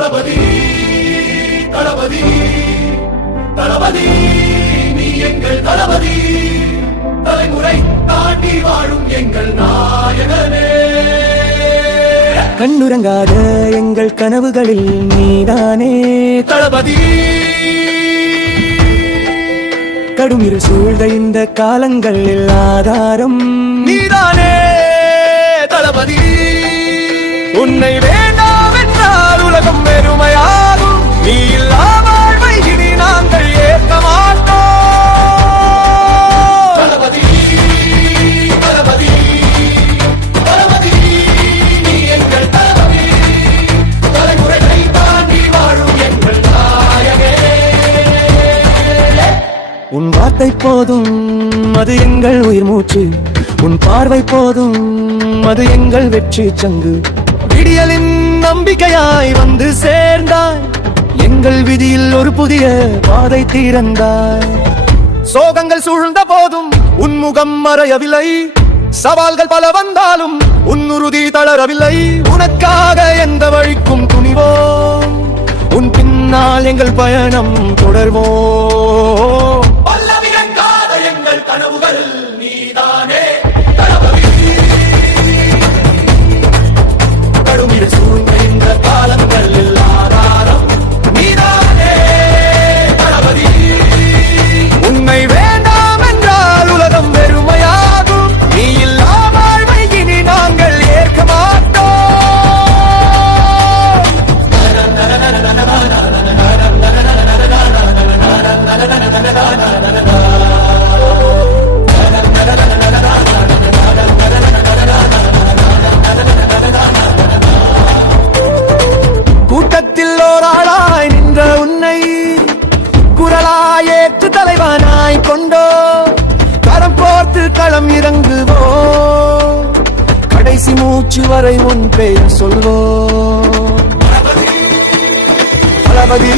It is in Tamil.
தளபதி தளபதி தளபதி நீ எங்கள் தளபதி, தலைமுறை தாண்டி வாழும் எங்கள் நாயகனே. கண்ணுறங்காத எங்கள் கனவுகளில் நீதானே தளபதி. கடுமிரு சூழ்ந்த இந்த காலங்களில் ஆதாரம் நீதானே தளபதி. உன்னை வேண்டாம் என்றால் உலகம் வெறுமையாகும், நீ இல்லா வாழ்வை இனி நாங்கள் ஏற்க மாட்டோம். தளபதி தளபதி தளபதி நீ எங்கள் தளபதி, தலைமுறைகளை தாண்டி வாழும் எங்கள் நாயகே. உன் வார்த்தை போதும் அது எங்கள் உயிர் மூச்சு, உன் பார்வை போதும் அது எங்கள் வெற்றி சங்கு. விடியலின் நம்பிக்கையாய் வந்து சேர்ந்தாய், எங்கள் விதியில் ஒரு புதிய பாதை திறந்தாய். சோகங்கள் சூழ்ந்த போதும் உன்முகம் மறையவில்லை, சவால்கள் பல வந்தாலும் உன் உறுதி தளரவில்லை. உனக்காக எந்த வழிக்கும் துணிவோம், உன் பின்னால் எங்கள் பயணம் தொடர்வோம். பல்லவியங்காத எங்கள் கனவுகள் நீதானே தளபதி. கடுமிர சூழ்ந்த இந்த காலங்களில் ஆதாரம் நீதானே தளபதி. உன்னை வேண்டாம் என்றால் உலகம் வெறுமையாகும், நீ இல்லா வாழ்வை இனி நாங்கள் ஏற்க மாட்டோம். கூட்டத்தில் ஓராளாய் நின்ற உன்னை குரலாய் ஏற்று தலைவனாய் கொண்டோ, கரம் கோர்த்து களம் இறங்குவோ, கடைசி மூச்சு வரை உன் பெயர் சொல்வோ. தளபதி